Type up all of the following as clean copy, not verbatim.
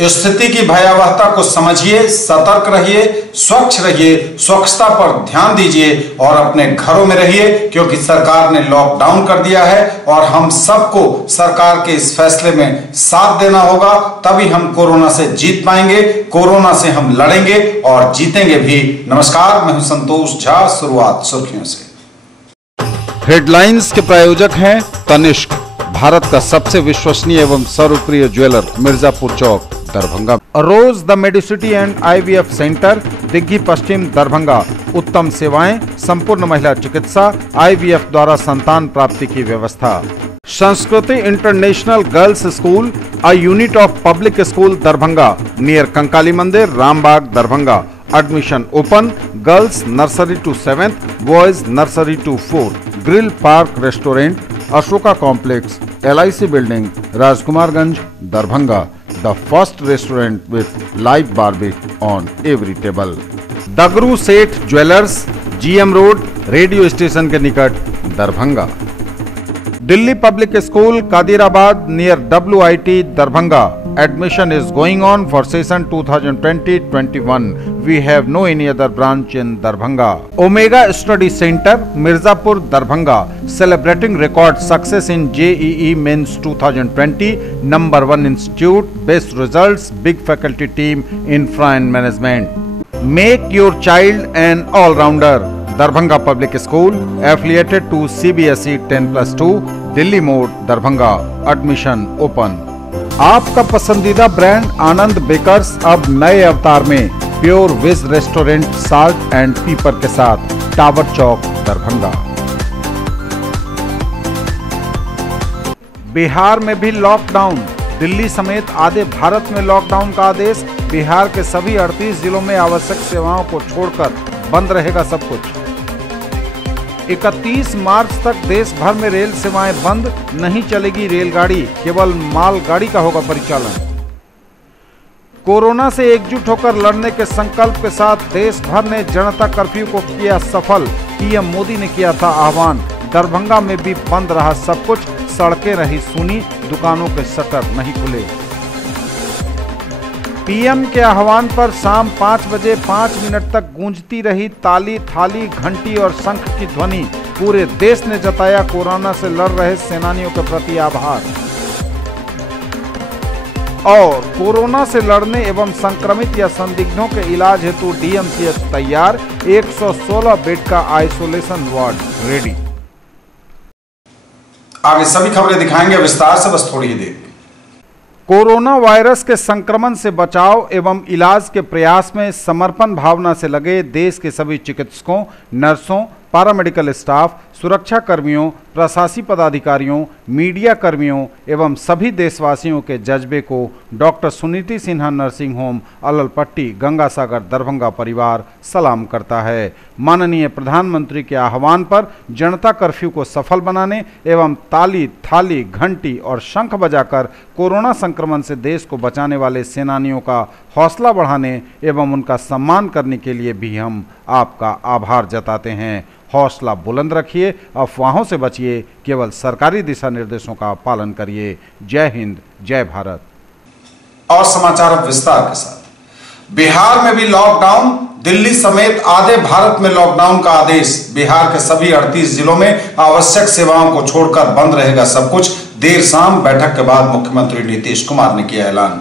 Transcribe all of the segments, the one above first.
स्थिति की भयावहता को समझिए, सतर्क रहिए, स्वच्छ रहिए, स्वच्छता पर ध्यान दीजिए और अपने घरों में रहिए, क्योंकि सरकार ने लॉकडाउन कर दिया है और हम सबको सरकार के इस फैसले में साथ देना होगा। तभी हम कोरोना से जीत पाएंगे, कोरोना से हम लड़ेंगे और जीतेंगे भी। नमस्कार, मैं हूं संतोष झा। शुरुआत सुर्खियों से। हेडलाइंस के प्रायोजक हैं तनिष्क, भारत का सबसे विश्वसनीय एवं सर्वप्रिय jeweller, Mirzapur Chowk, Darbhanga. Rose the Medicity and IVF centre, Digghi Paschim, Darbhanga. उत्तम सेवाएं, संपूर्ण महिला चिकित्सा, IVF द्वारा संतान प्राप्ति की व्यवस्था। Sanskriti international girls school, a unit of public school, Darbhanga, near Kankali Mandir, Rambagh, Darbhanga. Admission open. Girls nursery to 7th, boys nursery to 4th। Grill park restaurant, Ashoka complex, LIC building, Rajkumarganj, Darbhanga. The first restaurant with live barbecue on every table. Dagru Seth jewellers, GM road, radio station के निकट, Darbhanga. Delhi public school, Kadirabad, near WIT, Darbhanga. Admission is going on for session 2020-21. We have no any other branch in Darbhanga. Omega Study Center, Mirzapur, Darbhanga, celebrating record success in JEE Mains 2020. Number 1 institute, best results, big faculty team, infra and management. Make your child an all-rounder. Darbhanga Public School, affiliated to CBSE 10+2, Delhi Mode, Darbhanga. Admission open. आपका पसंदीदा brand आनंद bakers अब नए अवतार में, pure veg restaurant, salt and pepper के साथ, tower चौक, दरभंगा। बिहार में भी लॉकडाउन, दिल्ली समेत आधे भारत में लॉकडाउन का आदेश। बिहार के सभी 38 जिलों में आवश्यक सेवाओं को छोड़कर बंद रहेगा सब कुछ। 31 मार्च तक देश भर में रेल सेवाएं बंद, नहीं चलेगी रेलगाड़ी, केवल मालगाड़ी का होगा परिचालन। कोरोना से एकजुट होकर लड़ने के संकल्प के साथ देश भर ने जनता कर्फ्यू को किया सफल। PM मोदी ने किया था आह्वान। दरभंगा में भी बंद रहा सब कुछ, सड़कें रही सूनी, दुकानों के शटर नहीं खुले। PM के आह्वान पर शाम 5 बजे 5 मिनट तक गूंजती रही ताली, थाली, घंटी और शंख की ध्वनि। पूरे देश ने जताया कोरोना से लड़ रहे सेनानियों के प्रति आभार। और कोरोना से लड़ने एवं संक्रमित या संदिग्धों के इलाज हेतु DMCH तैयार, 116 बेड का आइसोलेशन वार्ड रेडी। आगे सभी खबरें दिखाएंगे विस्तार से, बस थोड़ी ही देर। कोरोना वायरस के संक्रमण से बचाव एवं इलाज के प्रयास में समर्पण भावना से लगे देश के सभी चिकित्सकों, नर्सों, पैरामेडिकल स्टाफ, सुरक्षा कर्मियों, प्रशासनिक पदाधिकारियों, मीडिया कर्मियों एवं सभी देशवासियों के जज्बे को doctor Suniti Sinha nursing home, Allalpatti, Gangasagar, Darbhanga परिवार सलाम करता है। माननीय प्रधानमंत्री के आह्वान पर जनता कर्फ्यू को सफल बनाने एवं ताली, थाली, घंटी और शंख बजाकर कोरोना संक्रमण से देश को बचाने वाले सेनानियों का हौसला बढ़ाने एवं उनका सम्मान करने के लिए भी हम आपका आभार जताते हैं। हौसला बुलंद रखिए, अफवाहों से बचिए, केवल सरकारी दिशा निर्देशों का पालन करिए। जय हिंद, जय भारत। और समाचार अब विस्तार के साथ। बिहार में भी लॉकडाउन, दिल्ली समेत आधे भारत में लॉकडाउन का आदेश। बिहार के सभी 38 जिलों में आवश्यक सेवाओं को छोड़कर बंद रहेगा सब कुछ। देर शाम बैठक के बाद मुख्यमंत्री नीतीश कुमार ने किया ऐलान।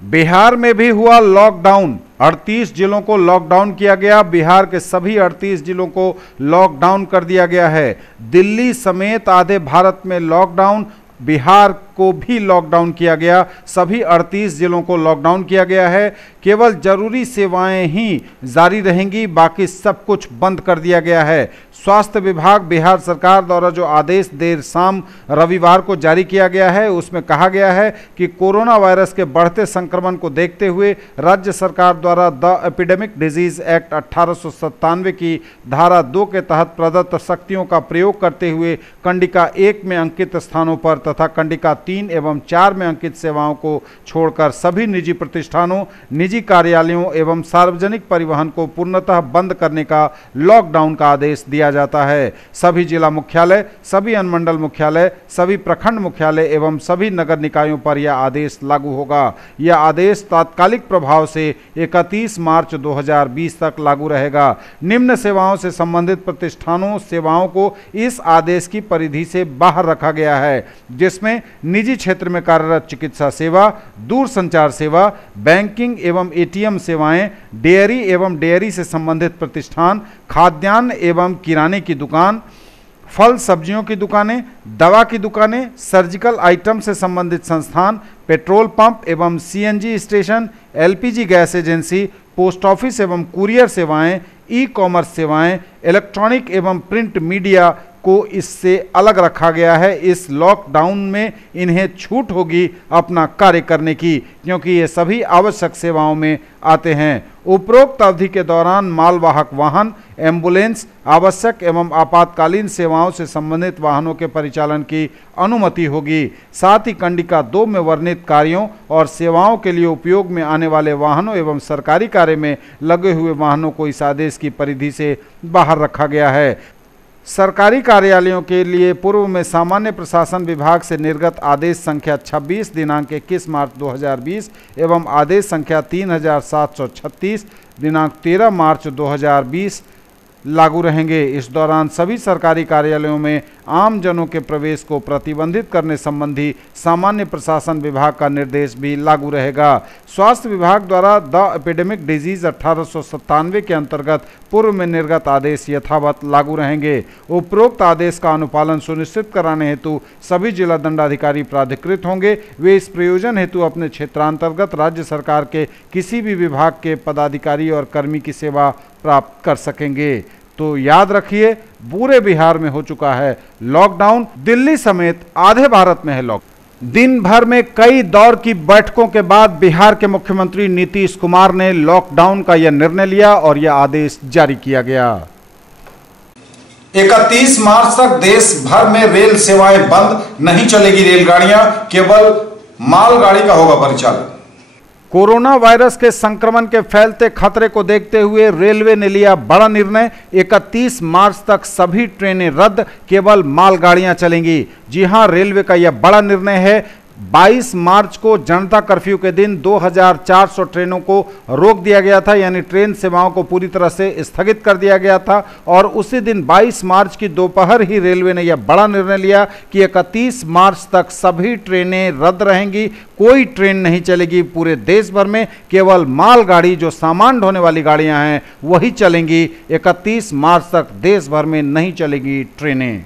बिहार में भी हुआ लॉकडाउन, 38 जिलों को लॉकडाउन किया गया। बिहार के सभी 38 जिलों को लॉकडाउन कर दिया गया है। दिल्ली समेत आधे भारत में लॉकडाउन, बिहार को भी लॉकडाउन किया गया। सभी 38 जिलों को लॉकडाउन किया गया है। केवल जरूरी सेवाएं ही जारी रहेंगी, बाकी सब कुछ बंद कर दिया गया है। स्वास्थ्य विभाग, बिहार सरकार द्वारा जो आदेश देर शाम रविवार को जारी किया गया है, उसमें कहा गया है कि कोरोना वायरस के बढ़ते संक्रमण को देखते हुए राज्य सरकार द्वारा द एपिडेमिक डिजीज एक्ट 1897 की धारा 2 के तहत प्रदत्त शक्तियों का प्रयोग करते हुए कंडिका 1 में अंकित स्थानों पर तथा कंडिका 3 एवं 4 में अंकित सेवाओं को छोड़कर सभी निजी प्रतिष्ठानों, निजी कार्यालयों एवं सार्वजनिक परिवहन को पूर्णतः बंद करने का लॉकडाउन का आदेश दिया जाता है। सभी जिला मुख्यालय, सभी अनुमंडल मुख्यालय, सभी प्रखंड मुख्यालय एवं सभी नगर निकायों पर यह आदेश लागू होगा। यह आदेश तात्कालिक प्रभाव से 31 मार्च 2020 तक लागू रहेगा। निम्न सेवाओं से संबंधित प्रतिष्ठानों सेवाओं को इस आदेश की परिधि से बाहर रखा गया है, जिसमें निजी क्षेत्र में कार्यरत चिकित्सा सेवा, दूरसंचार सेवा, बैंकिंग एवं एटीएम सेवाएं, डेयरी एवं डेयरी से संबंधित प्रतिष्ठान, खाद्यान्न एवं किराने की दुकान, फल सब्जियों की दुकानें, दवा की दुकानें, सर्जिकल आइटम से संबंधित संस्थान, पेट्रोल पंप एवं CNG station, LPG gas agency, post office एवं कुरियर सेवाएं, ई कॉमर्स सेवाएं, इलेक्ट्रॉनिक एवं प्रिंट मीडिया को इससे अलग रखा गया है। इस लॉकडाउन में इन्हें छूट होगी अपना कार्य करने की, क्योंकि ये सभी आवश्यक सेवाओं में आते हैं। उपरोक्त अवधि के दौरान मालवाहक वाहन, एम्बुलेंस, आवश्यक एवं आपातकालीन सेवाओं से संबंधित वाहनों के परिचालन की अनुमति होगी। साथ ही कंडिका 2 में वर्णित कार्यों और सेवाओं के लिए उपयोग में आने वाले वाहनों एवं सरकारी कार्य में लगे हुए वाहनों को इस आदेश की परिधि से बाहर रखा गया है। सरकारी कार्यालयों के लिए पूर्व में सामान्य प्रशासन विभाग से निर्गत आदेश संख्या 26 दिनांक 21 मार्च 2020 एवं आदेश संख्या 3736 दिनांक 13 मार्च 2020 लागू रहेंगे। इस दौरान सभी सरकारी कार्यालयों में आम जनों के प्रवेश को प्रतिबंधित करने संबंधी सामान्य प्रशासन विभाग का निर्देश भी लागू रहेगा। स्वास्थ्य विभाग द्वारा द एपिडेमिक डिजीज 1897 के अंतर्गत पूर्व में निर्गत आदेश यथावत लागू रहेंगे। उपरोक्त आदेश का अनुपालन सुनिश्चित कराने हेतु सभी जिला दंडाधिकारी प्राधिकृत होंगे। वे इस प्रयोजन हेतु अपने क्षेत्रांतर्गत राज्य सरकार के किसी भी विभाग के पदाधिकारी और कर्मी की सेवा प्राप्त कर सकेंगे। तो याद रखिए, पूरे बिहार में हो चुका है लॉकडाउन, दिल्ली समेत आधे भारत में है लॉकडाउन। दिन भर में कई दौर की बैठकों के बाद बिहार के मुख्यमंत्री नीतीश कुमार ने लॉकडाउन का यह निर्णय लिया और यह आदेश जारी किया गया। 31 मार्च तक देश भर में रेल सेवाएं बंद, नहीं चलेगी रेलगाड़ियां, केवल मालगाड़ी का होगा परिचालन। कोरोना वायरस के संक्रमण के फैलते खतरे को देखते हुए रेलवे ने लिया बड़ा निर्णय। 31 मार्च तक सभी ट्रेनें रद्द, केवल मालगाड़ियां चलेंगी। जी हां, रेलवे का यह बड़ा निर्णय है। 22 मार्च को जनता कर्फ्यू के दिन 2400 ट्रेनों को रोक दिया गया था, यानी ट्रेन सेवाओं को पूरी तरह से स्थगित कर दिया गया था। और उसी दिन 22 मार्च की दोपहर ही रेलवे ने यह बड़ा निर्णय लिया कि 31 मार्च तक सभी ट्रेनें रद्द रहेंगी, कोई ट्रेन नहीं चलेगी पूरे देश भर में, केवल मालगाड़ी जो सामान ढोने वाली गाड़ियां हैं वही चलेंगी। 31 मार्च तक देश भर में नहीं चलेगी ट्रेनें।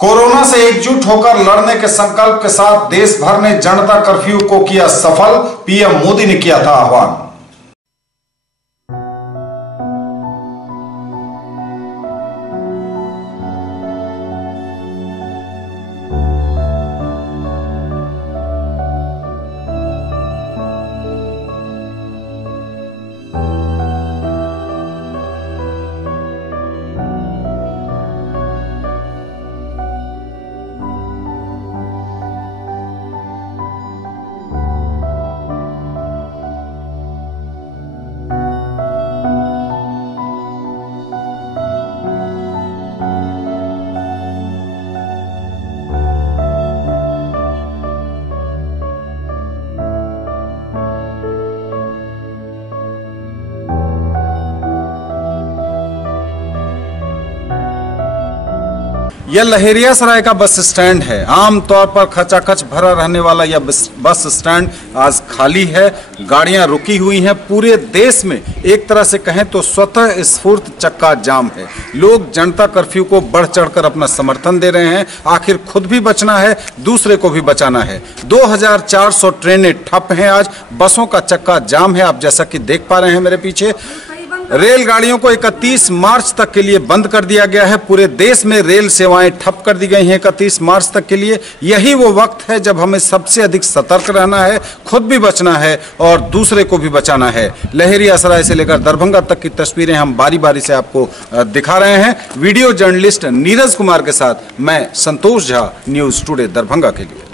कोरोना से एकजुट होकर लड़ने के संकल्प के साथ देश भर ने जनता कर्फ्यू को किया सफल, पीएम मोदी ने किया था आह्वान। यह लहेरियासराय का बस स्टैंड है। आमतौर पर खचाखच भरा रहने वाला यह बस स्टैंड आज खाली है, गाड़ियां रुकी हुई हैं। पूरे देश में एक तरह से कहें तो स्वतः स्फूर्त चक्का जाम है। लोग जनता कर्फ्यू को बढ़ चढ़कर अपना समर्थन दे रहे हैं। आखिर खुद भी बचना है, दूसरे को भी बचाना है। 2400 ट्रेनें ठप हैं, आज बसों का चक्का जाम है। आप जैसा कि देख पा रहे हैं मेरे पीछे, रेलगाड़ियों को 31 मार्च तक के लिए बंद कर दिया गया है। पूरे देश में रेल सेवाएं ठप कर दी गई हैं 31 मार्च तक के लिए। यही वो वक्त है जब हमें सबसे अधिक सतर्क रहना है, खुद भी बचना है और दूसरे को भी बचाना है। लहेरियासराय से लेकर दरभंगा तक की तस्वीरें हम बारी बारी से आपको दिखा रहे हैं। वीडियो जर्नलिस्ट नीरज कुमार के साथ मैं संतोष झा, न्यूज टुडे दरभंगा के लिए।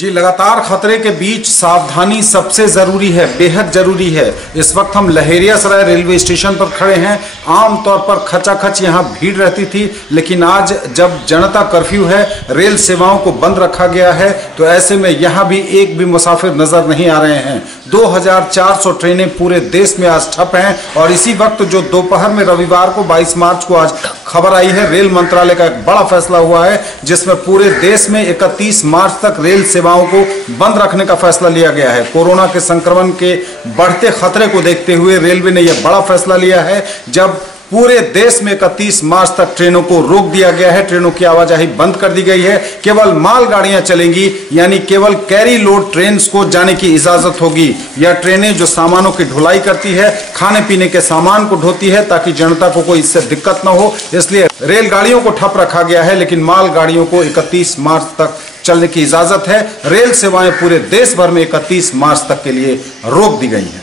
जी, लगातार खतरे के बीच सावधानी सबसे जरूरी है, बेहद जरूरी है। इस वक्त हम लहेरियासराय रेलवे स्टेशन पर खड़े हैं। आमतौर पर खचाखच यहाँ भीड़ रहती थी, लेकिन आज जब जनता कर्फ्यू है, रेल सेवाओं को बंद रखा गया है, तो ऐसे में यहाँ भी एक भी मुसाफिर नजर नहीं आ रहे हैं। 2400 ट्रेनें पूरे देश में आज ठप हैं। और इसी वक्त जो दोपहर में रविवार को 22 मार्च को आज खबर आई है, रेल मंत्रालय का एक बड़ा फैसला हुआ है, जिसमें पूरे देश में 31 मार्च तक रेल सेवाओं को बंद रखने का फैसला लिया गया है। कोरोना के संक्रमण के बढ़ते खतरे को देखते हुए रेलवे ने यह बड़ा फैसला लिया है, जब पूरे देश में 31 मार्च तक ट्रेनों को रोक दिया गया है। ट्रेनों की आवाजाही बंद कर दी गई है। केवल मालगाड़ियां चलेंगी, यानी केवल कैरी लोड ट्रेन को जाने की इजाजत होगी। यह ट्रेनें जो सामानों की ढुलाई करती है, खाने पीने के सामान को ढोती है, ताकि जनता को कोई इससे दिक्कत ना हो, इसलिए रेलगाड़ियों को ठप रखा गया है। लेकिन मालगाड़ियों को 31 मार्च तक चलने की इजाजत है। रेल सेवाएं पूरे देश भर में 31 मार्च तक के लिए रोक दी गई हैं।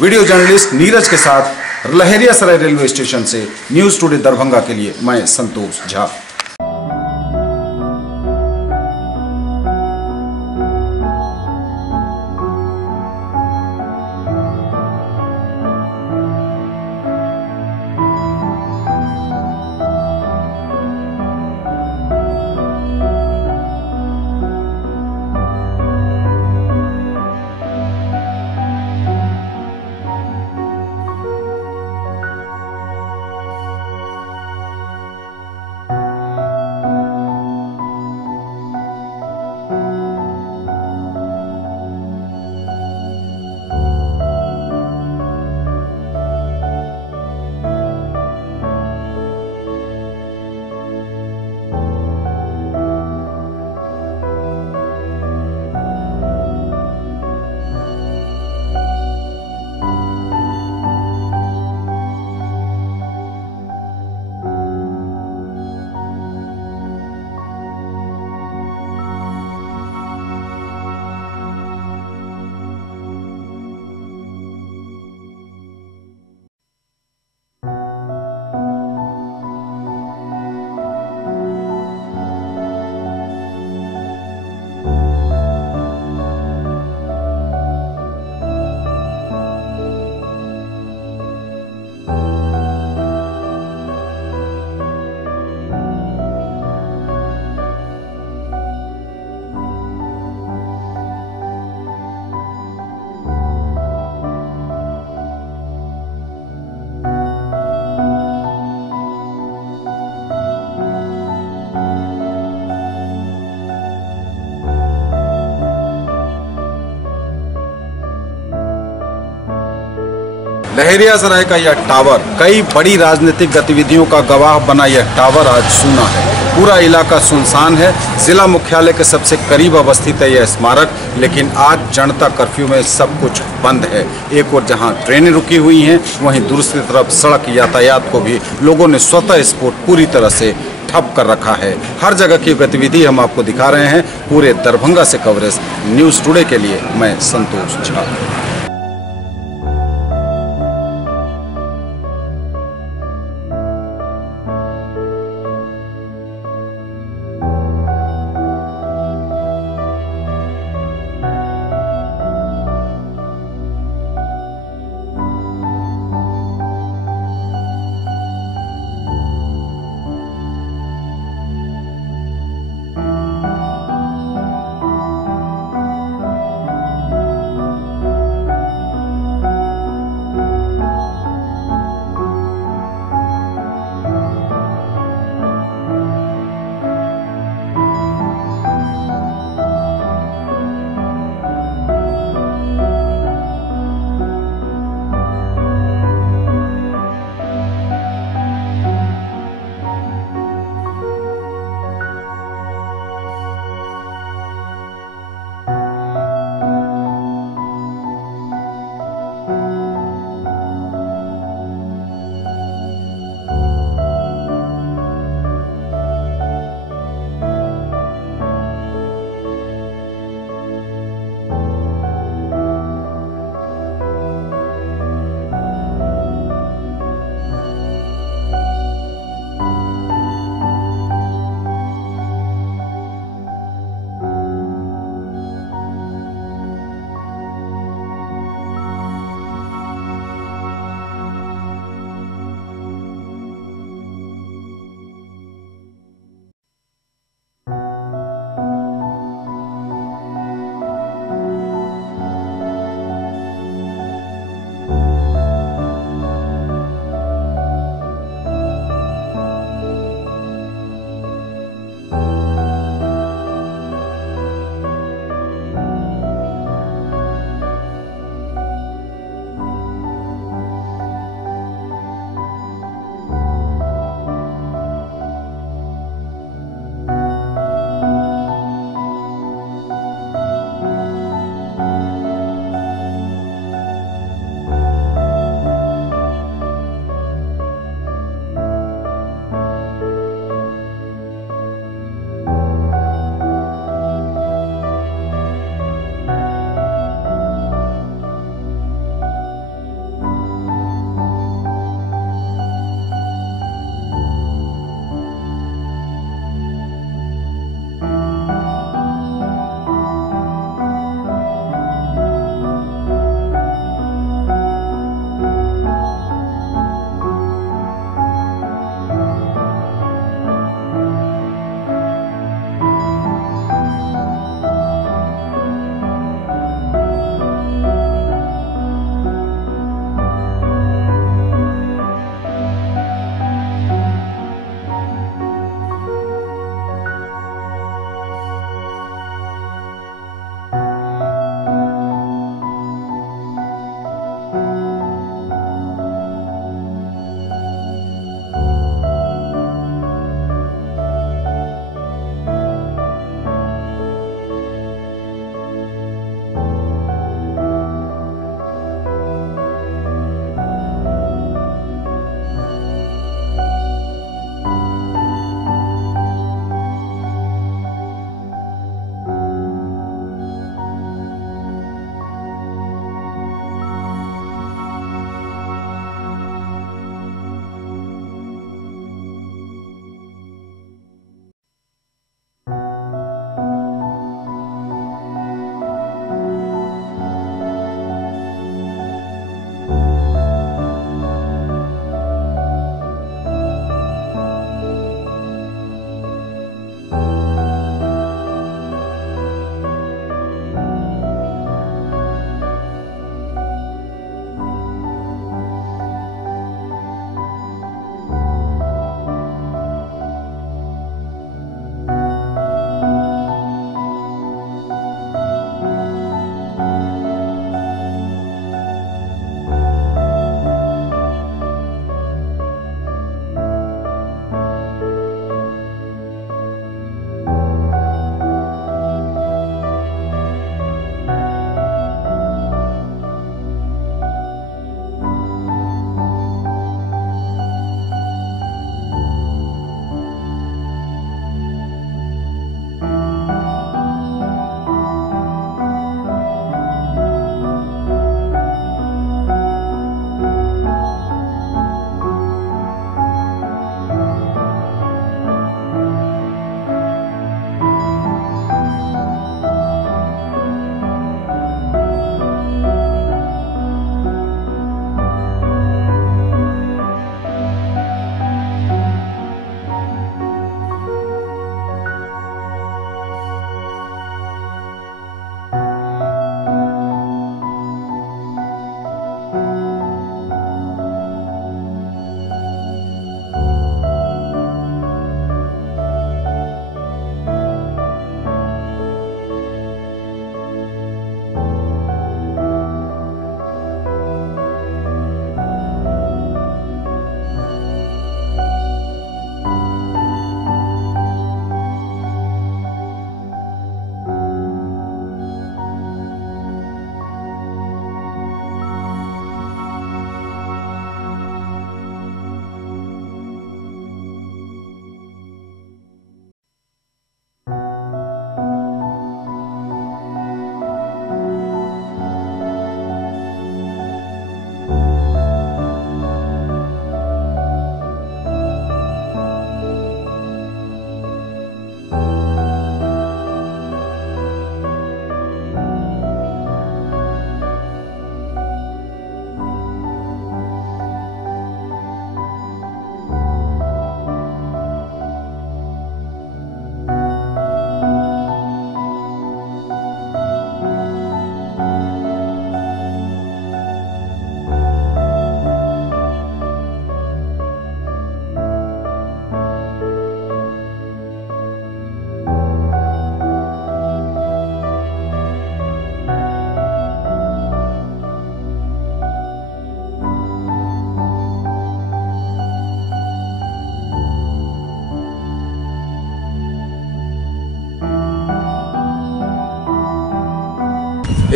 वीडियो जर्नलिस्ट नीरज के साथ लहेरियासराय रेलवे स्टेशन से न्यूज टुडे दरभंगा के लिए मैं संतोष झा। लहेरियासराय का यह टावर कई बड़ी राजनीतिक गतिविधियों का गवाह बना। यह टावर आज सूना है, पूरा इलाका सुनसान है। जिला मुख्यालय के सबसे करीब अवस्थित है यह स्मारक, लेकिन आज जनता कर्फ्यू में सब कुछ बंद है। एक और जहां ट्रेनें रुकी हुई हैं, वहीं दूसरी तरफ सड़क यातायात को भी लोगों ने स्वतः स्फूर्त पूरी तरह से ठप कर रखा है। हर जगह की गतिविधि हम आपको दिखा रहे हैं। पूरे दरभंगा से कवरेज न्यूज टुडे के लिए मैं संतोष झा।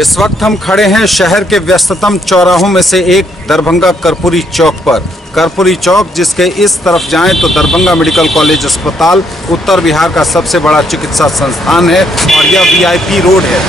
इस वक्त हम खड़े हैं शहर के व्यस्ततम चौराहों में से एक दरभंगा कर्पूरी चौक पर। कर्पूरी चौक जिसके इस तरफ जाएं तो दरभंगा मेडिकल कॉलेज अस्पताल उत्तर बिहार का सबसे बड़ा चिकित्सा संस्थान है और यह वीआईपी रोड है।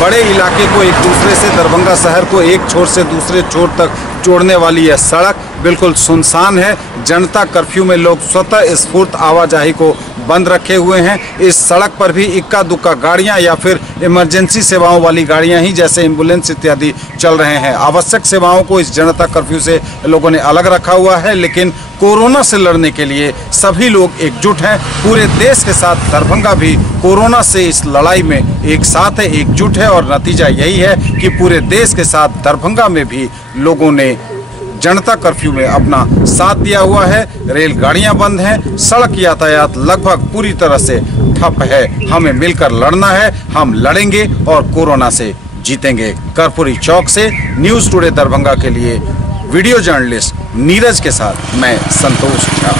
बड़े इलाके को एक दूसरे से, दरभंगा शहर को एक छोर से दूसरे छोर तक जोड़ने वाली यह सड़क बिल्कुल सुनसान है। जनता कर्फ्यू में लोग स्वतः स्फूर्त आवाजाही को बंद रखे हुए हैं। इस सड़क पर भी इक्का दुक्का गाड़ियां या फिर इमरजेंसी सेवाओं वाली गाड़ियां ही जैसे एम्बुलेंस इत्यादि चल रहे हैं। आवश्यक सेवाओं को इस जनता कर्फ्यू से लोगों ने अलग रखा हुआ है, लेकिन कोरोना से लड़ने के लिए सभी लोग एकजुट हैं। पूरे देश के साथ दरभंगा भी कोरोना से इस लड़ाई में एक साथ है, एकजुट है और नतीजा यही है कि पूरे देश के साथ दरभंगा में भी लोगों ने जनता कर्फ्यू में अपना साथ दिया हुआ है। रेलगाड़ियां बंद हैं, सड़क यातायात लगभग पूरी तरह से ठप है। हमें मिलकर लड़ना है, हम लड़ेंगे और कोरोना से जीतेंगे। कर्पूरी चौक से न्यूज़ टुडे दरभंगा के लिए वीडियो जर्नलिस्ट नीरज के साथ मैं संतोष झा।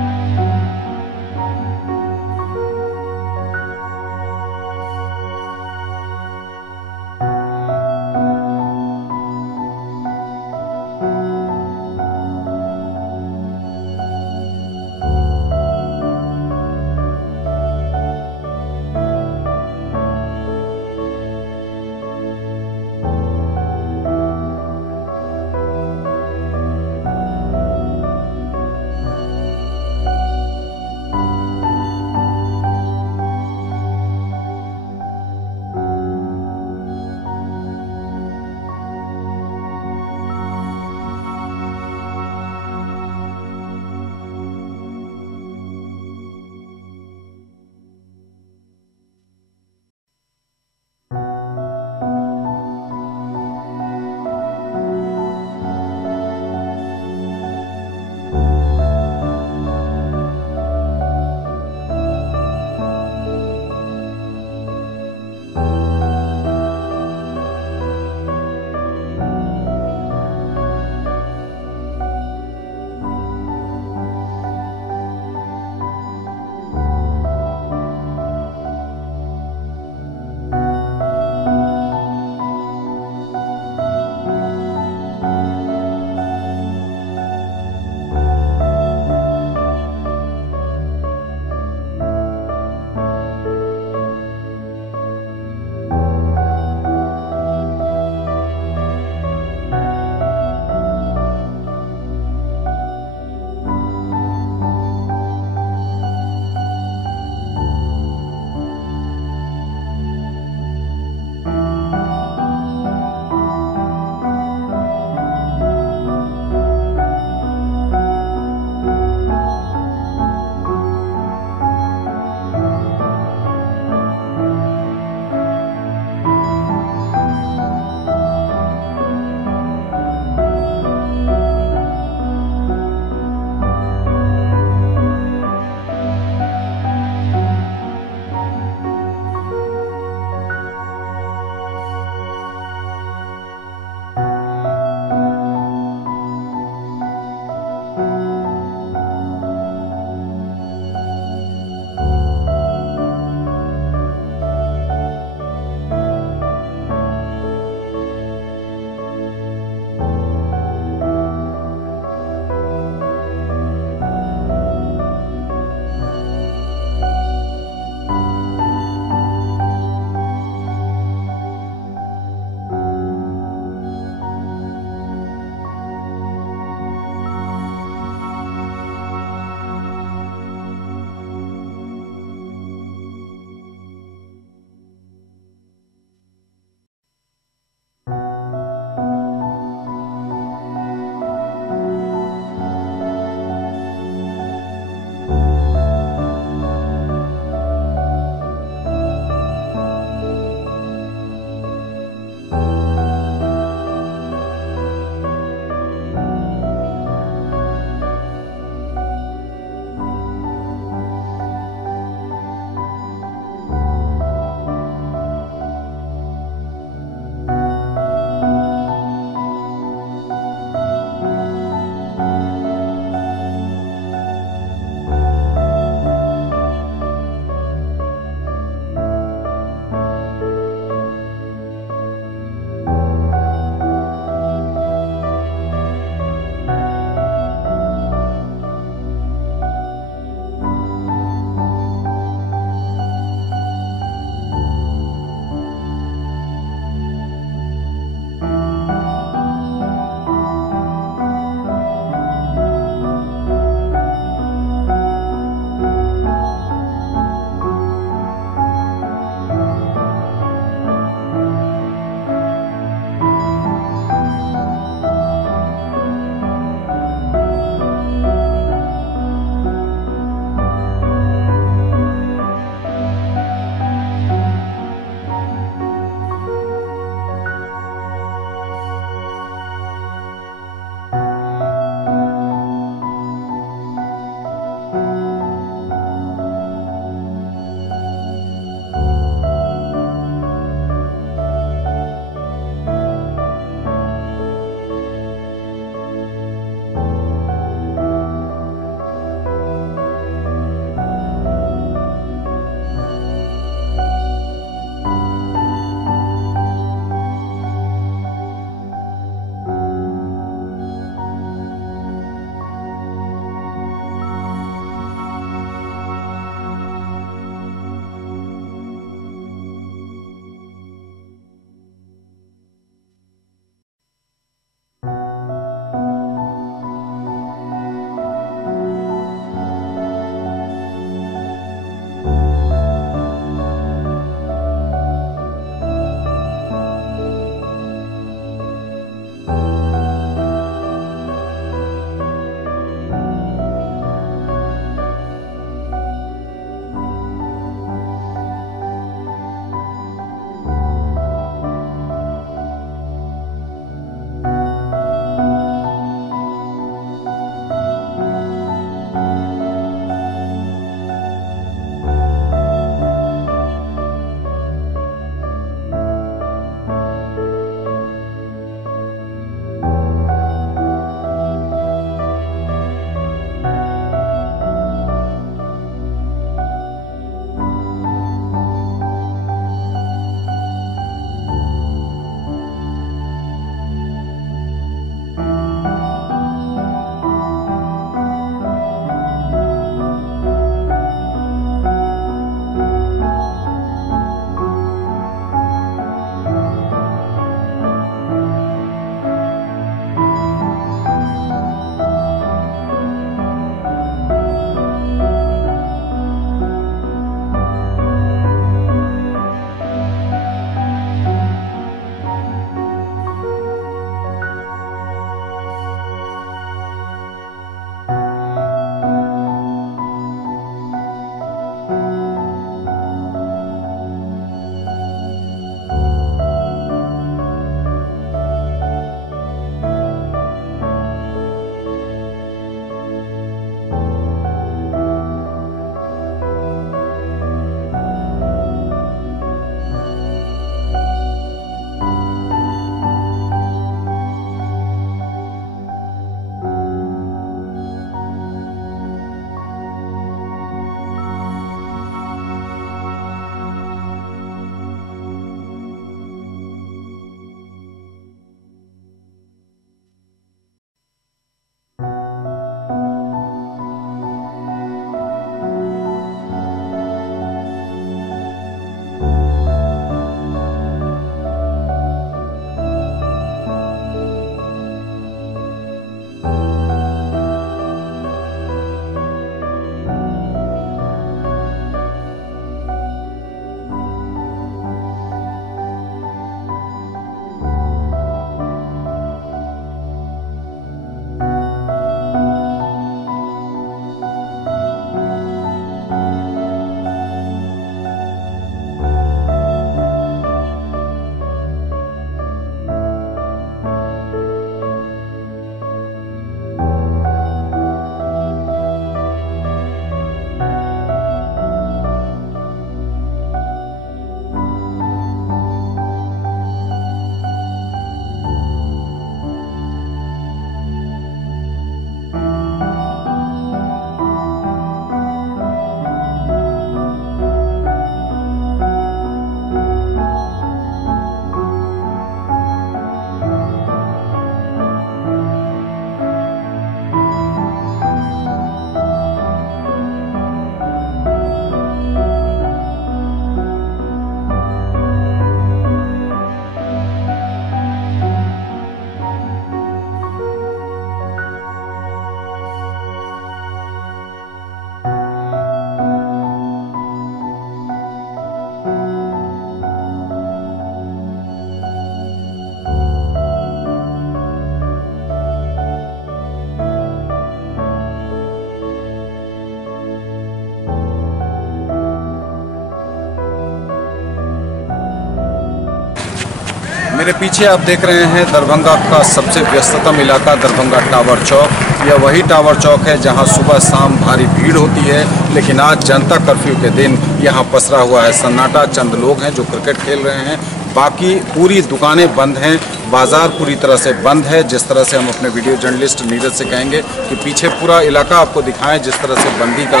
मेरे पीछे आप देख रहे हैं दरभंगा का सबसे व्यस्ततम इलाका दरभंगा टावर चौक। यह वही टावर चौक है जहां सुबह शाम भारी भीड़ होती है, लेकिन आज जनता कर्फ्यू के दिन यहां पसरा हुआ है सन्नाटा। चंद लोग हैं जो क्रिकेट खेल रहे हैं, बाकी पूरी दुकानें बंद हैं, बाजार पूरी तरह से बंद है। जिस तरह से हम अपने वीडियो जर्नलिस्ट नीरज से कहेंगे कि पीछे पूरा इलाका आपको दिखाएं, जिस तरह से बंदी का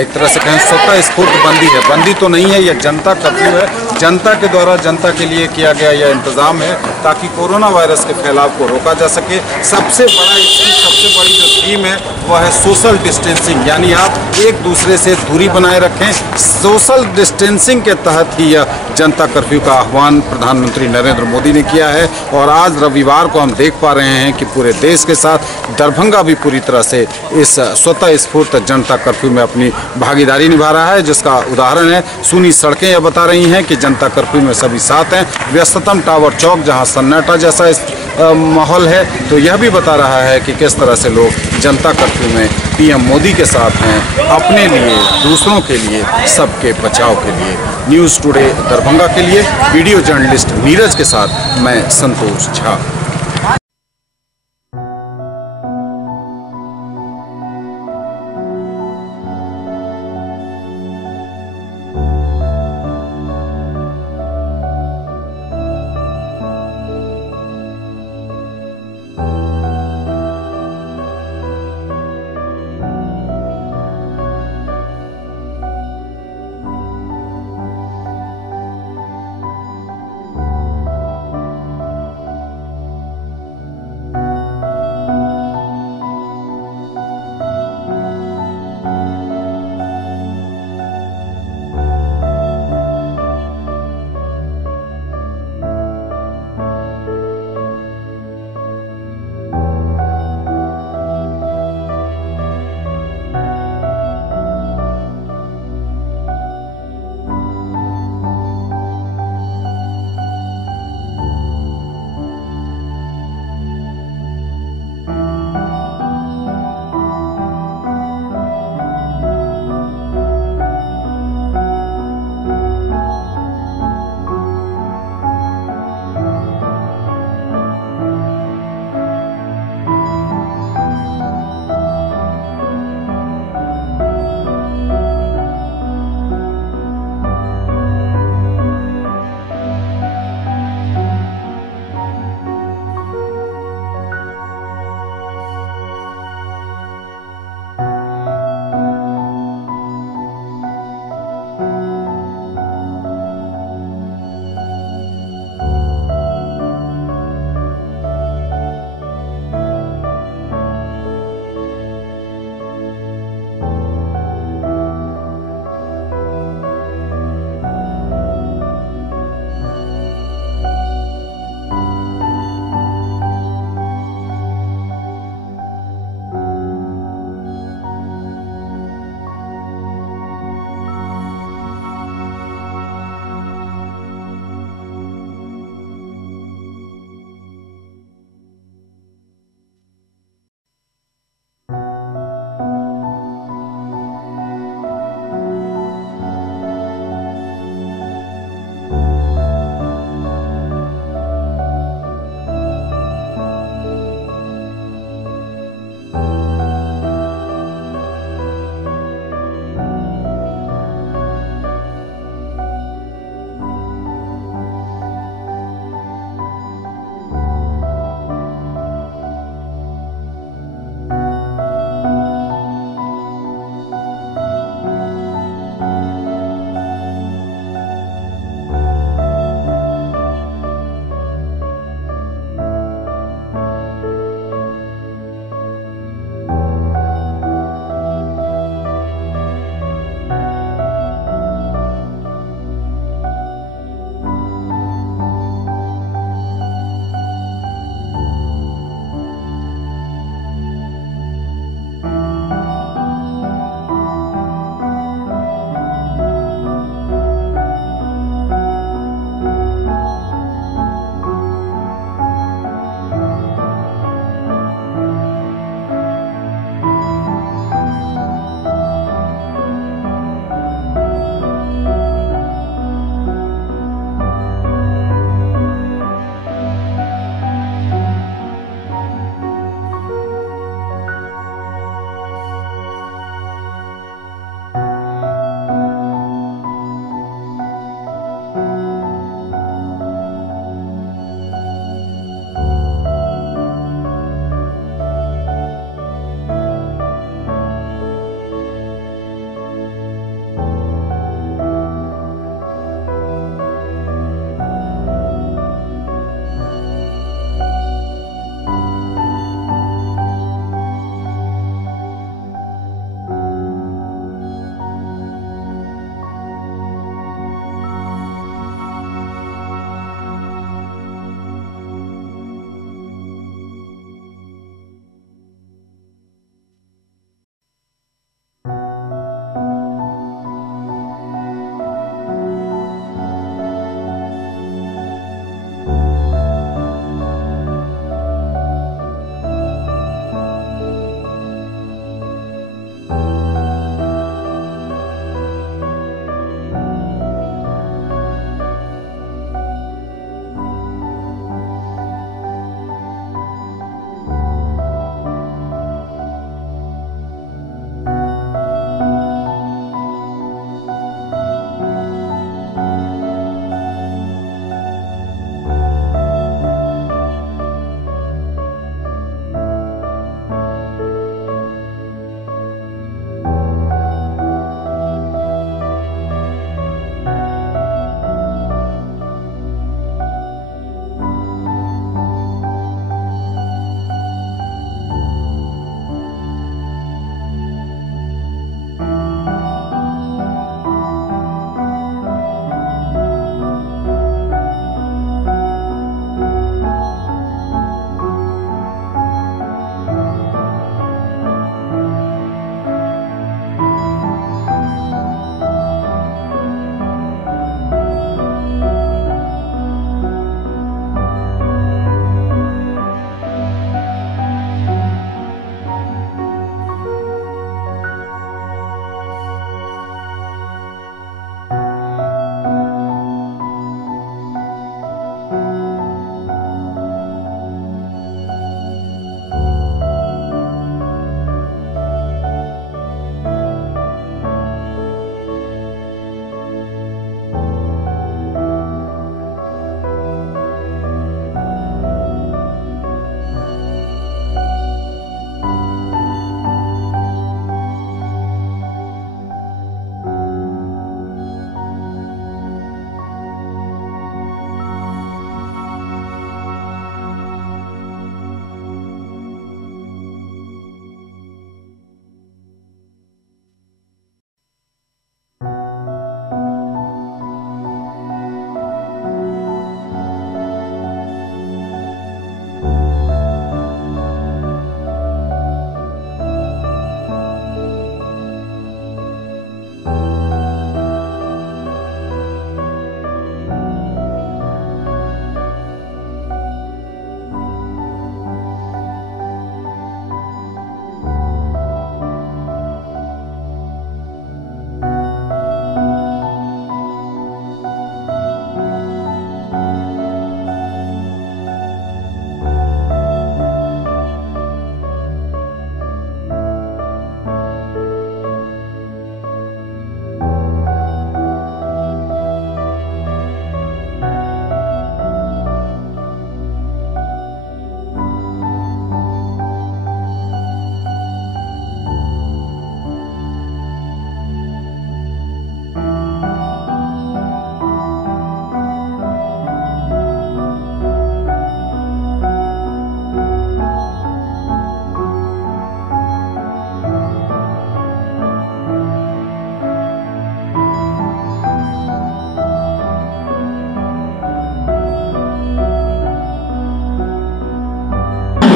एक तरह से कहें स्वतः स्फूर्त बंदी है। बंदी तो नहीं है, यह जनता कर्फ्यू है। जनता के द्वारा जनता के लिए किया गया यह इंतजाम है ताकि कोरोना वायरस के फैलाव को रोका जा सके। सबसे बड़ी जो थीम है वह है सोशल डिस्टेंसिंग, यानी आप एक दूसरे से दूरी बनाए रखें। सोशल डिस्टेंसिंग के तहत ही यह जनता कर्फ्यू का आह्वान प्रधानमंत्री नरेंद्र मोदी ने किया है। और आज रविवार को हम देख पा रहे हैं कि पूरे देश के साथ दरभंगा भी पूरी तरह से इस स्वतः स्फूर्त जनता कर्फ्यू में अपनी भागीदारी निभा रहा है, जिसका उदाहरण है सूनी सड़कें यह बता रही हैं कि जनता कर्फ्यू में सभी साथ हैं। व्यस्ततम टावर चौक जहां सन्नाटा जैसा माहौल है, तो यह भी बता रहा है कि किस तरह से लोग जनता कर्फ्यू में पीएम मोदी के साथ हैं, अपने लिए, दूसरों के लिए, सबके बचाव के लिए। न्यूज़ टुडे दरभंगा के लिए वीडियो जर्नलिस्ट नीरज के साथ मैं संतोष झा।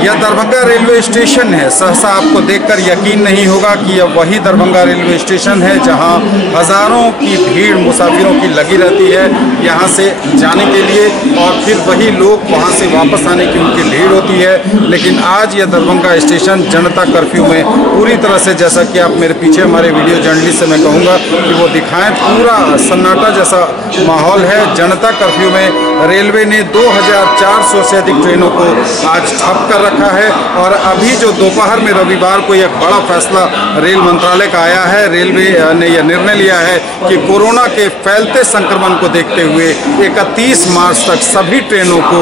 यह दरभंगा रेलवे स्टेशन है। सहसा आपको देखकर यकीन नहीं होगा कि यह वही दरभंगा रेलवे स्टेशन है जहां हजारों की भीड़ मुसाफिरों की लगी रहती है यहां से जाने के लिए, और फिर वही लोग वहां से वापस आने की उनकी भीड़ होती है। लेकिन आज यह दरभंगा स्टेशन जनता कर्फ्यू में पूरी तरह से, जैसा कि आप मेरे पीछे हमारे वीडियो जर्नलिस्ट से मैं कहूँगा कि वो दिखाएं, पूरा सन्नाटा जैसा माहौल है। जनता कर्फ्यू में रेलवे ने 2400 से अधिक ट्रेनों को आज ठप कर रखा है। और अभी जो दोपहर में रविवार को एक बड़ा फैसला रेल मंत्रालय का आया है। रेलवे ने यह निर्णय लिया है कि कोरोना के फैलते संक्रमण को देखते हुए 31 मार्च तक सभी ट्रेनों को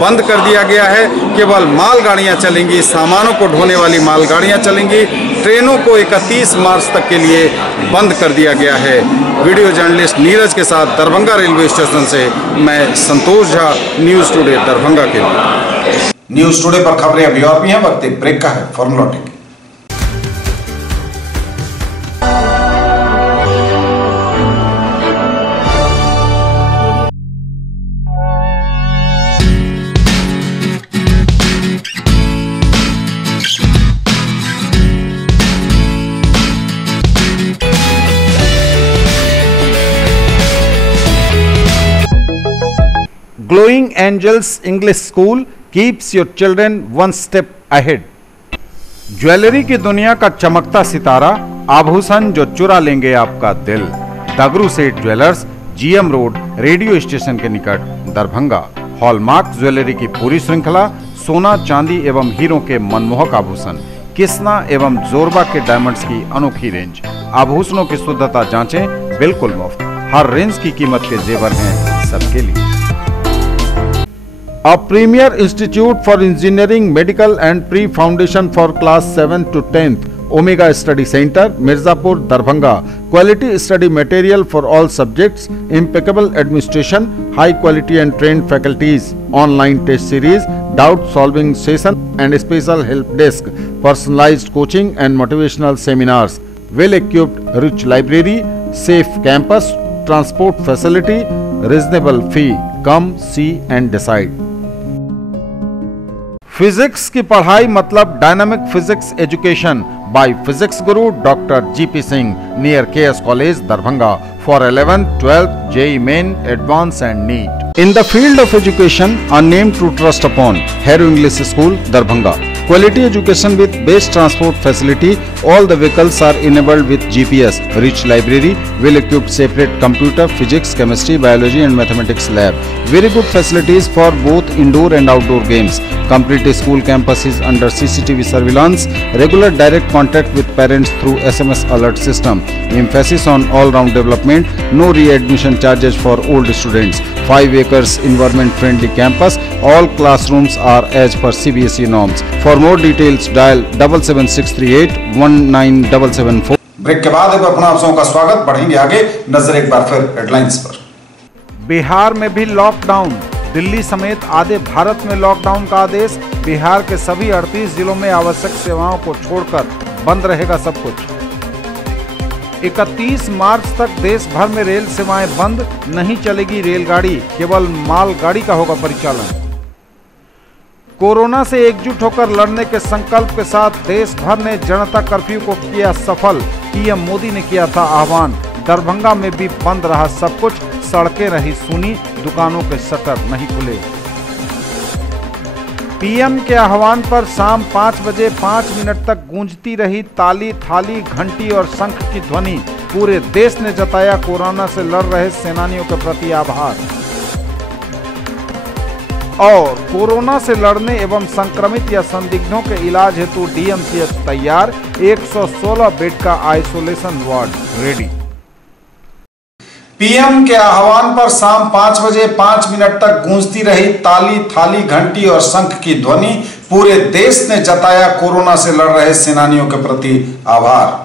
बंद कर दिया गया है। केवल मालगाड़ियां चलेंगी, सामानों को ढोने वाली मालगाड़ियां चलेंगी। ट्रेनों को 31 मार्च तक के लिए बंद कर दिया गया है। वीडियो जर्नलिस्ट नीरज के साथ दरभंगा रेलवे स्टेशन से मैं संतोष झा, न्यूज़ टुडे दरभंगा के लिए। न्यूज़ टुडे पर खबरें अभी और भी हैं, वक्त एक ब्रेक का है, फौरन लौटेंगे। Glowing Angels English School keeps your children one step ahead. Jewellery की दुनिया का चमकता सितारा, आभूषण जो चुरा लेंगे आपका दिल। दगरू Seth jewellers, GM road, radio station के निकट, दरभंगा। हॉलमार्क ज्वेलरी की पूरी श्रृंखला, सोना, चांदी एवं हीरों के मनमोहक आभूषण, किस्ना एवं जोरबा के डायमंड्स की अनोखी रेंज। आभूषणों की शुद्धता जांचें, बिल्कुल मुफ्त। हर रेंज की कीमत के जेवर हैं सबके लिए। A premier institute for engineering, medical and pre-foundation for class 7 to 10th, Omega Study Center, Mirzapur, Darbhanga. Quality study material for all subjects, impeccable administration, high quality and trained faculties, online test series, doubt solving session and special help desk, personalized coaching and motivational seminars, well equipped rich library, safe campus, transport facility, reasonable fee. Come see and decide. Physics की पढ़ाई मतलब dynamic physics education by physics Guru doctor GP Singh, near KS college, Darbhanga, for 11th, 12th, JEE Main, Advanced and NEET. In the field of education, a name to trust upon, Harrow English School, Darbhanga. Quality education with best transport facility. All the vehicles are enabled with GPS. Rich library, well-equipped separate computer, physics, chemistry, biology and mathematics lab. Very good facilities for both indoor and outdoor games. Complete school campus is under CCTV surveillance. Regular direct contact with parents through SMS alert system. Emphasis on all-round development. No re-admission charges for old students. 5 acres environment-friendly campus. All classrooms are as per CBSE norms. For more details, dial 77638 19774. Break के बाद एक बार पुनः आप सबों का स्वागत। बढ़ेंगे आगे, नजर एक बार फिर हेडलाइंस पर। बिहार में भी लॉकडाउन, दिल्ली समेत आधे भारत में लॉकडाउन का आदेश। बिहार के सभी 38 जिलों में आवश्यक सेवाओं को छोड़कर बंद रहेगा सब कुछ। 31 मार्च तक देश भर में रेल सेवाएं बंद, नहीं चलेगी रेलगाड़ी, केवल मालगाड़ी का होगा परिचालन। कोरोना से एकजुट होकर लड़ने के संकल्प के साथ देश भर ने जनता कर्फ्यू को किया सफल। पीएम मोदी ने किया था आह्वान। दरभंगा में भी बंद रहा सब कुछ, सड़कें रही सूनी, दुकानों के शटर नहीं खुले। पीएम के आह्वान पर शाम 5 बजे 5 मिनट तक गूंजती रही ताली, थाली, घंटी और शंख की ध्वनि। पूरे देश ने जताया कोरोना से लड़ रहे सेनानियों के प्रति आभार। और कोरोना से लड़ने एवं संक्रमित या संदिग्धों के इलाज हेतु डीएमसीएच तैयार, 116 बेड का आइसोलेशन वार्ड रेडी। पीएम के आह्वान पर शाम 5 बजे 5 मिनट तक गूंजती रही ताली, थाली, घंटी और शंख की ध्वनि। पूरे देश ने जताया कोरोना से लड़ रहे सेनानियों के प्रति आभार।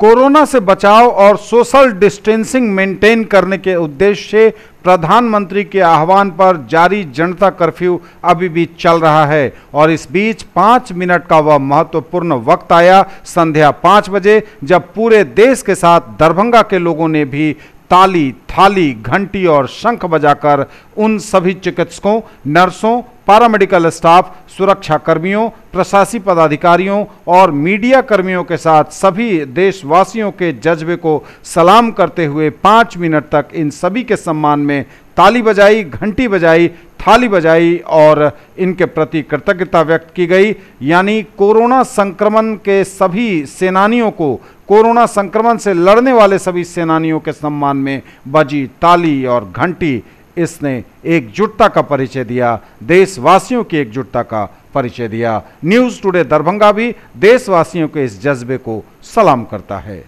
कोरोना से बचाव और सोशल डिस्टेंसिंग मेंटेन करने के उद्देश्य से प्रधानमंत्री के आह्वान पर जारी जनता कर्फ्यू अभी भी चल रहा है। और इस बीच 5 मिनट का वह महत्वपूर्ण वक्त आया संध्या 5 बजे, जब पूरे देश के साथ दरभंगा के लोगों ने भी ताली, थाली, घंटी और शंख बजाकर उन सभी चिकित्सकों, नर्सों, पैरामेडिकल स्टाफ, सुरक्षा कर्मियों, प्रशासनिक पदाधिकारियों और मीडिया कर्मियों के साथ सभी देशवासियों के जज्बे को सलाम करते हुए 5 मिनट तक इन सभी के सम्मान में ताली बजाई, घंटी बजाई, थाली बजाई और इनके प्रति कृतज्ञता व्यक्त की गई। यानी कोरोना संक्रमण के सभी सेनानियों को, कोरोना संक्रमण से लड़ने वाले सभी सेनानियों के सम्मान में बजी ताली और घंटी, इसने एकजुटता का परिचय दिया, देशवासियों की एकजुटता का परिचय दिया। न्यूज़ टुडे दरभंगा भी देशवासियों के इस जज्बे को सलाम करता है।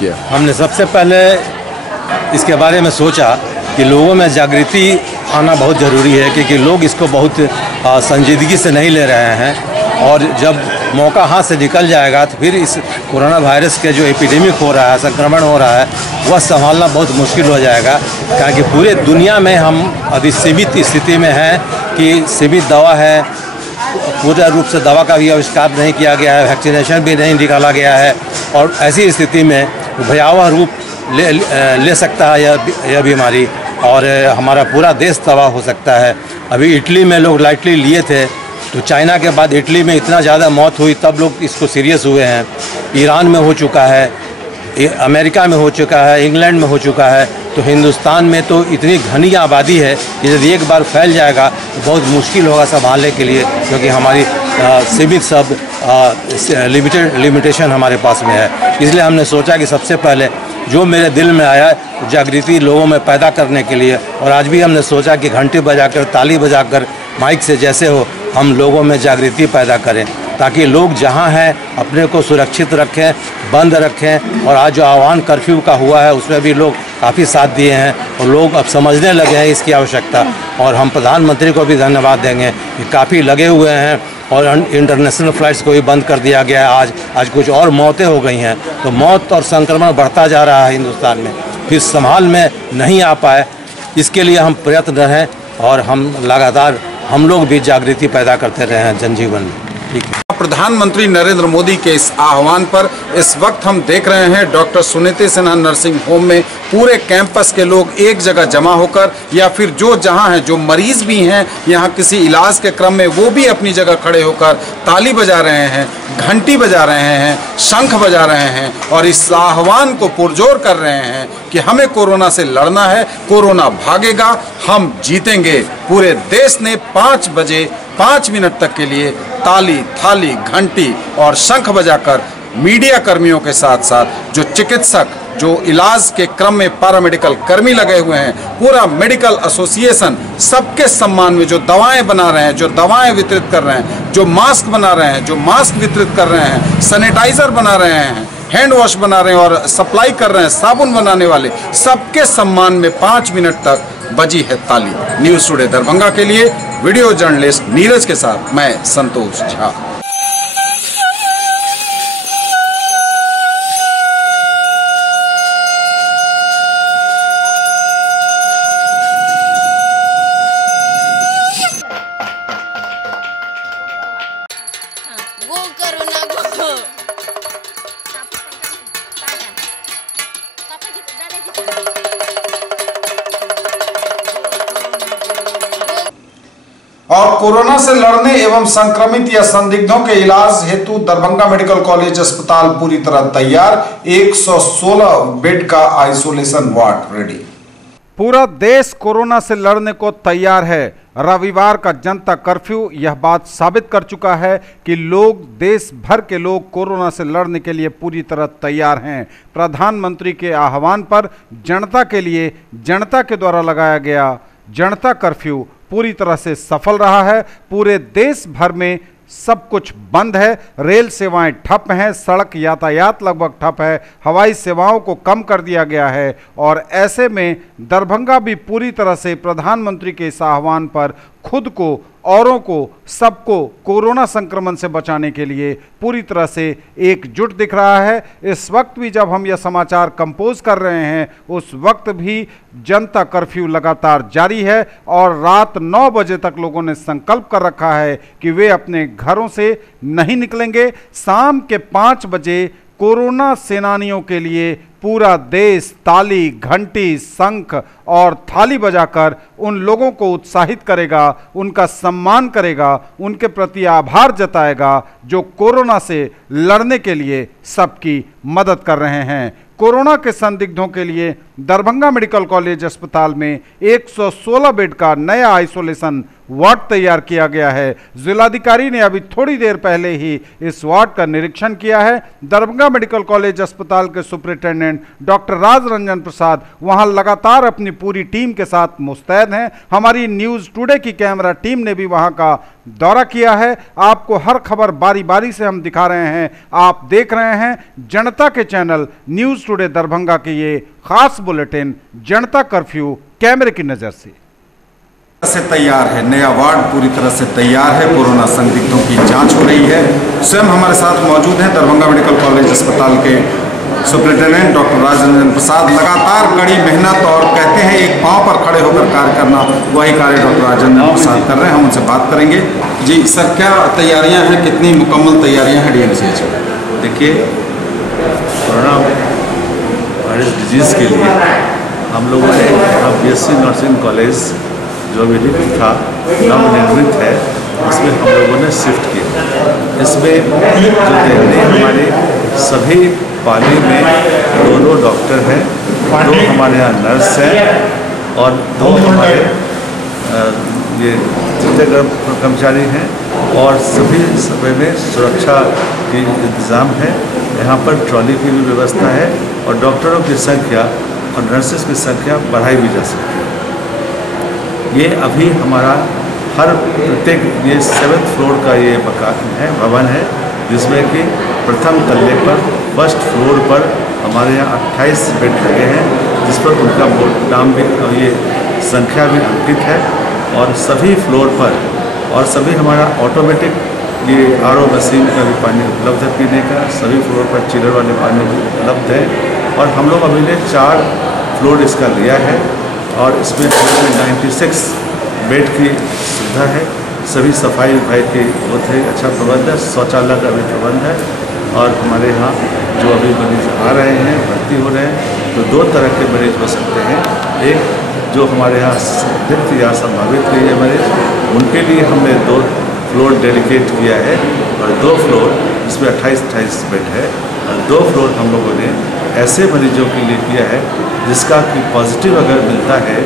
किया। हमने सबसे पहले इसके बारे में सोचा कि लोगों में जागृति आना बहुत ज़रूरी है, क्योंकि लोग इसको बहुत संजीदगी से नहीं ले रहे हैं। और जब मौका हाथ से निकल जाएगा तो फिर इस कोरोना वायरस के जो एपिडेमिक हो रहा है, संक्रमण हो रहा है, वह संभालना बहुत मुश्किल हो जाएगा। क्योंकि पूरे दुनिया में हम अभी सीमित स्थिति में हैं कि सीमित दवा है, पूर्ण रूप से दवा का भी आविष्कार नहीं किया गया है, वैक्सीनेशन भी नहीं निकाला गया है, और ऐसी स्थिति में भयावह रूप ले सकता है यह बीमारी, और हमारा पूरा देश तबाह हो सकता है। अभी इटली में लोग लाइटली लिए थे, तो चाइना के बाद इटली में इतना ज़्यादा मौत हुई, तब लोग इसको सीरियस हुए हैं। ईरान में हो चुका है, अमेरिका में हो चुका है, इंग्लैंड में हो चुका है, तो हिंदुस्तान में तो इतनी घनी आबादी है कि यदि एक बार फैल जाएगा तो बहुत मुश्किल होगा संभालने के लिए, क्योंकि हमारी सीमित सब लिमिटेशन हमारे पास में है। इसलिए हमने सोचा कि सबसे पहले जो मेरे दिल में आया जागृति लोगों में पैदा करने के लिए, और आज भी हमने सोचा कि घंटी बजाकर, ताली बजाकर, माइक से जैसे हो, हम लोगों में जागृति पैदा करें, ताकि लोग जहां हैं अपने को सुरक्षित रखें, बंद रखें। और आज जो आह्वान कर्फ्यू का हुआ है उसमें भी लोग काफ़ी साथ दिए हैं, और लोग अब समझने लगे हैं इसकी आवश्यकता। और हम प्रधानमंत्री को भी धन्यवाद देंगे कि काफ़ी लगे हुए हैं, और इंटरनेशनल फ़्लाइट्स को भी बंद कर दिया गया है। आज कुछ और मौतें हो गई हैं, तो मौत और संक्रमण बढ़ता जा रहा है हिंदुस्तान में, फिर संभाल में नहीं आ पाए। इसके लिए हम प्रयत्न रहें, और हम लगातार हम लोग भी जागृति पैदा करते रहे हैं जनजीवन में। ठीक है। प्रधानमंत्री नरेंद्र मोदी के इस आह्वान पर इस वक्त हम देख रहे हैं doctor Suniti Sinha nursing home में पूरे कैंपस के लोग एक जगह जमा होकर, या फिर जो जहां हैं, जो मरीज भी हैं यहाँ किसी इलाज के क्रम में, वो भी अपनी जगह खड़े होकर ताली बजा रहे हैं, घंटी बजा रहे हैं, शंख बजा रहे हैं, और इस आह्वान को पुरजोर कर रहे हैं कि हमें कोरोना से लड़ना है, कोरोना भागेगा, हम जीतेंगे। पूरे देश ने 5 बजे 5 मिनट तक के लिए ताली, थाली, घंटी और शंख बजाकर मीडिया कर्मियों के साथ साथ जो चिकित्सक, जो इलाज के क्रम में पैरामेडिकल कर्मी लगे हुए हैं, पूरा मेडिकल एसोसिएशन, सबके सम्मान में जो दवाएं बना रहे हैं, जो दवाएं वितरित कर रहे हैं, जो मास्क बना रहे हैं, जो मास्क वितरित कर रहे हैं, सैनिटाइजर बना रहे हैं, हैंड वॉश बना रहे हैं और सप्लाई कर रहे हैं, साबुन बनाने वाले, सबके सम्मान में 5 मिनट तक बजी है ताली। न्यूज़ टुडे दरभंगा के लिए वीडियो जर्नलिस्ट नीरज के साथ मैं संतोष झा। और कोरोना से लड़ने एवं संक्रमित या संदिग्धों के इलाज हेतु दरभंगा मेडिकल कॉलेज अस्पताल पूरी तरह तैयार, 116 बेड का आइसोलेशन वार्ड रेडी। पूरा देश कोरोना से लड़ने को तैयार है। रविवार का जनता कर्फ्यू यह बात साबित कर चुका है कि लोग, देश भर के लोग कोरोना से लड़ने के लिए पूरी तरह तैयार हैं। प्रधानमंत्री के आह्वान पर जनता के लिए, जनता के द्वारा लगाया गया जनता कर्फ्यू पूरी तरह से सफल रहा है। पूरे देश भर में सब कुछ बंद है, रेल सेवाएं ठप हैं, सड़क यातायात लगभग ठप है, हवाई सेवाओं को कम कर दिया गया है। और ऐसे में दरभंगा भी पूरी तरह से प्रधानमंत्री के इस आह्वान पर खुद को, औरों को, सबको कोरोना संक्रमण से बचाने के लिए पूरी तरह से एकजुट दिख रहा है। इस वक्त भी जब हम यह समाचार कंपोज कर रहे हैं, उस वक्त भी जनता कर्फ्यू लगातार जारी है और रात 9 बजे तक लोगों ने संकल्प कर रखा है कि वे अपने घरों से नहीं निकलेंगे। शाम के 5 बजे कोरोना सेनानियों के लिए पूरा देश ताली, घंटी, शंख और थाली बजाकर उन लोगों को उत्साहित करेगा, उनका सम्मान करेगा, उनके प्रति आभार जताएगा जो कोरोना से लड़ने के लिए सबकी मदद कर रहे हैं। कोरोना के संदिग्धों के लिए दरभंगा मेडिकल कॉलेज अस्पताल में 116 बेड का नया आइसोलेशन वार्ड तैयार किया गया है। जिलाधिकारी ने अभी थोड़ी देर पहले ही इस वार्ड का निरीक्षण किया है। दरभंगा मेडिकल कॉलेज अस्पताल के सुपरिटेंडेंट डॉक्टर राज रंजन प्रसाद वहां लगातार अपनी पूरी टीम के साथ मुस्तैद हैं। हमारी न्यूज़ टुडे की कैमरा टीम ने भी वहां का दौरा किया है। आपको हर खबर बारी बारी से हम दिखा रहे हैं। आप देख रहे हैं जनता के चैनल न्यूज़ टुडे दरभंगा के ये खास बुलेटिन जनता कर्फ्यू कैमरे की नज़र से। से तैयार है, नया वार्ड पूरी तरह से तैयार है। कोरोना संदिग्धों की जांच हो रही है। स्वयं हमारे साथ मौजूद हैं दरभंगा मेडिकल कॉलेज अस्पताल के सुप्रिंटेंडेंट डॉक्टर राजरंजन प्रसाद। लगातार कड़ी मेहनत और कहते हैं एक पांव पर खड़े होकर कार्य करना, वही कार्य डॉक्टर राजरंजन प्रसाद कर रहे हैं। हम उनसे बात करेंगे। जी सर, क्या तैयारियां हैं, कितनी मुकम्मल तैयारियां हैं DMCH में? देखिए, कोरोना वायरस डिजीज़ के लिए हम लोगों ने यहाँ BSc नर्सिंग कॉलेज जो अभी रिक्त था, नवनिर्मित है, उसमें हम लोगों ने शिफ्ट किया। इसमें जो देखने हमारे सभी पाली में 2 डॉक्टर हैं, 2 हमारे यहाँ नर्स हैं और 2 हमारे ये कर्मचारी हैं और सभी समय में सुरक्षा की इंतज़ाम है। यहाँ पर ट्रॉली की भी व्यवस्था है और डॉक्टरों की संख्या और नर्सेस की संख्या बढ़ाई भी जा सकती है। ये अभी हमारा हर प्रत्येक ये 7th फ्लोर का ये मकान है, भवन है, जिसमें कि प्रथम तल्ले पर फर्स्ट फ्लोर पर हमारे यहाँ 28 बेड लगे हैं, जिस पर उनका नाम भी, ये संख्या भी अंकित है। और सभी फ्लोर पर और सभी हमारा ऑटोमेटिक ये RO मशीन का भी पानी उपलब्ध है पीने का। सभी फ्लोर पर चिलर वाले पानी भी उपलब्ध है और हम लोग अभी ने 4 फ्लोर इसका लिया है और इसमें 96 बेड की सुविधा है। सभी सफाई विभाग की बहुत ही अच्छा प्रबंध है, शौचालय का भी प्रबंध है। और हमारे यहाँ जो अभी मरीज आ रहे हैं, भर्ती हो रहे हैं, तो 2 तरह के मरीज हो सकते हैं। एक जो हमारे यहाँ संदिग्ध या संभावित है मरीज, उनके लिए हमने 2 फ्लोर डेडिकेट किया है और 2 फ्लोर इसमें 28 बेड है और 2 फ्लोर हम लोगों ने ऐसे मरीजों के लिए किया है जिसका कि पॉजिटिव अगर मिलता है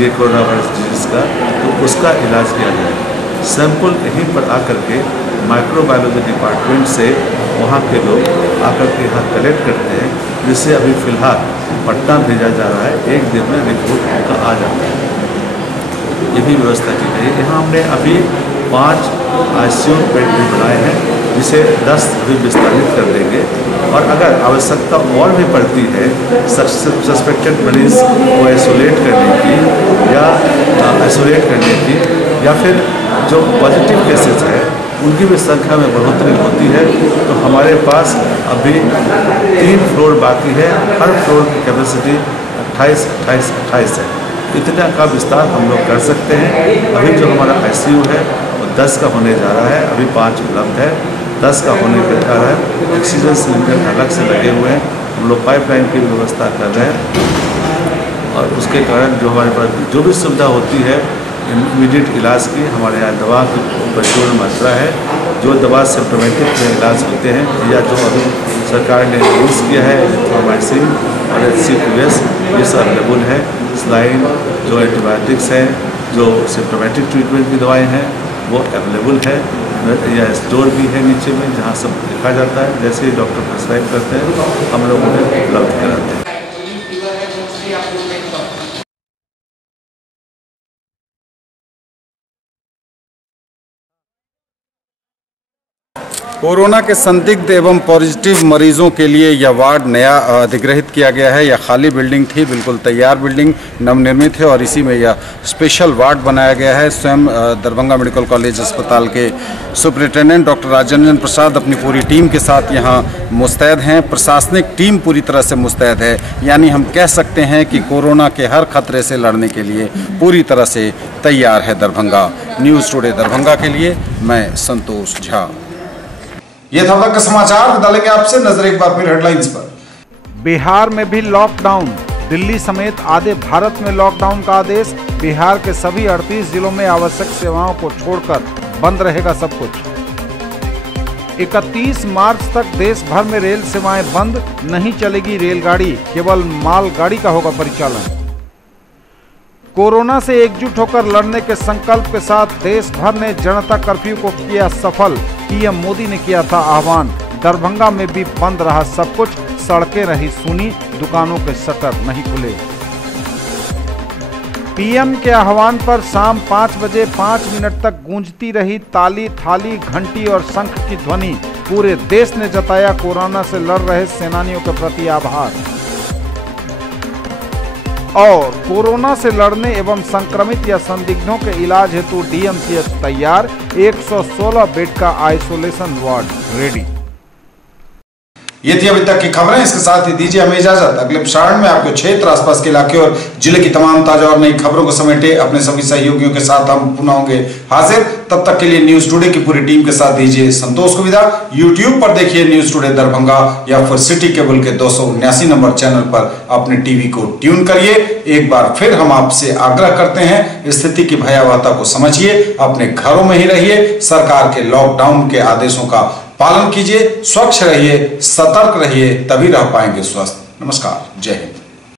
ये कोरोना वायरस डिजीज़ का, तो उसका इलाज किया जाए। सैंपल यहीं पर आकर के माइक्रोबायोलॉजी डिपार्टमेंट से वहाँ के लोग आकर के यहाँ कलेक्ट करते हैं, जिससे अभी फ़िलहाल पटना भेजा जा रहा है। 1 दिन में रिपोर्ट उनका आ जाता है। ये भी व्यवस्था की गई है। यहाँ हमने अभी 5 ICU बेड भी बनाए हैं, जिसे 10 अभी विस्तारित कर देंगे। और अगर आवश्यकता और भी पड़ती है सस्पेक्टेड मरीज को आइसोलेट करने की या फिर जो पॉजिटिव केसेस हैं उनकी भी संख्या में बढ़ोतरी होती है, तो हमारे पास अभी 3 फ्लोर बाकी है। हर फ्लोर की कैपेसिटी 28 है। इतना का विस्तार हम लोग कर सकते हैं। अभी जो हमारा ICU है वो 10 का होने जा रहा है, अभी 5 उपलब्ध है, 10 का होने जा रहा है। ऑक्सीजन सिलेंडर अलग से लगे हुए हैं, हम लोग पाइपलाइन की व्यवस्था कर रहे हैं और उसके कारण जो हमारे पास जो भी सुविधा होती है इमीडिएट इलाज की, हमारे यहाँ दवा की प्रचुर मात्रा है। जो दवा सिम्टोमेटिक में इलाज होते हैं या जो अभी सरकार ने यूज़ किया है एजिथ्रोमाइसिन और HCQS, ये सब अवेलेबल है। स्लाइन जो एंटीबायोटिक्स हैं, जो सिम्टोमेटिक ट्रीटमेंट की दवाएं हैं, वो अवेलेबल है। या स्टोर भी है नीचे में, जहाँ सब लिखा जाता है। जैसे ही डॉक्टर प्रिस्क्राइब करते हैं हम लोग उन्हें उपलब्ध कराते हैं। कोरोना के संदिग्ध एवं पॉजिटिव मरीजों के लिए यह वार्ड नया अधिग्रहित किया गया है। यह खाली बिल्डिंग थी, बिल्कुल तैयार बिल्डिंग नवनिर्मित है और इसी में यह स्पेशल वार्ड बनाया गया है। स्वयं दरभंगा मेडिकल कॉलेज अस्पताल के सुप्रिंटेंडेंट डॉक्टर राजरंजन प्रसाद अपनी पूरी टीम के साथ यहाँ मुस्तैद हैं। प्रशासनिक टीम पूरी तरह से मुस्तैद है, यानी हम कह सकते हैं कि कोरोना के हर खतरे से लड़ने के लिए पूरी तरह से तैयार है दरभंगा। न्यूज़ टुडे दरभंगा के लिए मैं संतोष झा। ये था तक का समाचार। डालेंगे आपसे नजर एक बार फिर हेडलाइंस पर। बिहार में भी लॉकडाउन, दिल्ली समेत आधे भारत में लॉकडाउन का आदेश। बिहार के सभी 38 जिलों में आवश्यक सेवाओं को छोड़कर बंद रहेगा सब कुछ। 31 मार्च तक देश भर में रेल सेवाएं बंद, नहीं चलेगी रेलगाड़ी, केवल मालगाड़ी का होगा परिचालन। कोरोना से एकजुट होकर लड़ने के संकल्प के साथ देश भर ने जनता कर्फ्यू को किया सफल। पीएम मोदी ने किया था आह्वान। दरभंगा में भी बंद रहा सब कुछ, सड़कें रही सूनी, दुकानों के शटर नहीं खुले। पीएम के आह्वान पर शाम 5 बजे 5 मिनट तक गूंजती रही ताली, थाली, घंटी और शंख की ध्वनि। पूरे देश ने जताया कोरोना से लड़ रहे सेनानियों के प्रति आभार। और कोरोना से लड़ने एवं संक्रमित या संदिग्धों के इलाज हेतु डीएमसीएच तैयार, 116 बेड का आइसोलेशन वार्ड रेडी। ये थी अभी तक की खबरें। इसके साथ ही दीजिए हमें इजाजत। अगले प्रसारण में आपके क्षेत्र, आसपास के इलाके और जिले की तमाम ताजा और नई खबरों को समेटे अपने सभी सहयोगियों के साथ हम पुनः होंगे हाजिर। तब तक के लिए न्यूज टुडे की पूरी टीम के साथ दीजिए संतोष को विदा। यूट्यूब पर देखिए न्यूज टुडे दरभंगा या फिर सिटी केबल के 279 नंबर चैनल पर अपने टीवी को ट्यून करिए। एक बार फिर हम आपसे आग्रह करते हैं, स्थिति की भयावहता को समझिए, अपने घरों में ही रहिए, सरकार के लॉकडाउन के आदेशों का पालन कीजिए, स्वच्छ रहिए, सतर्क रहिए, तभी रह पाएंगे स्वस्थ। नमस्कार, जय हिंद।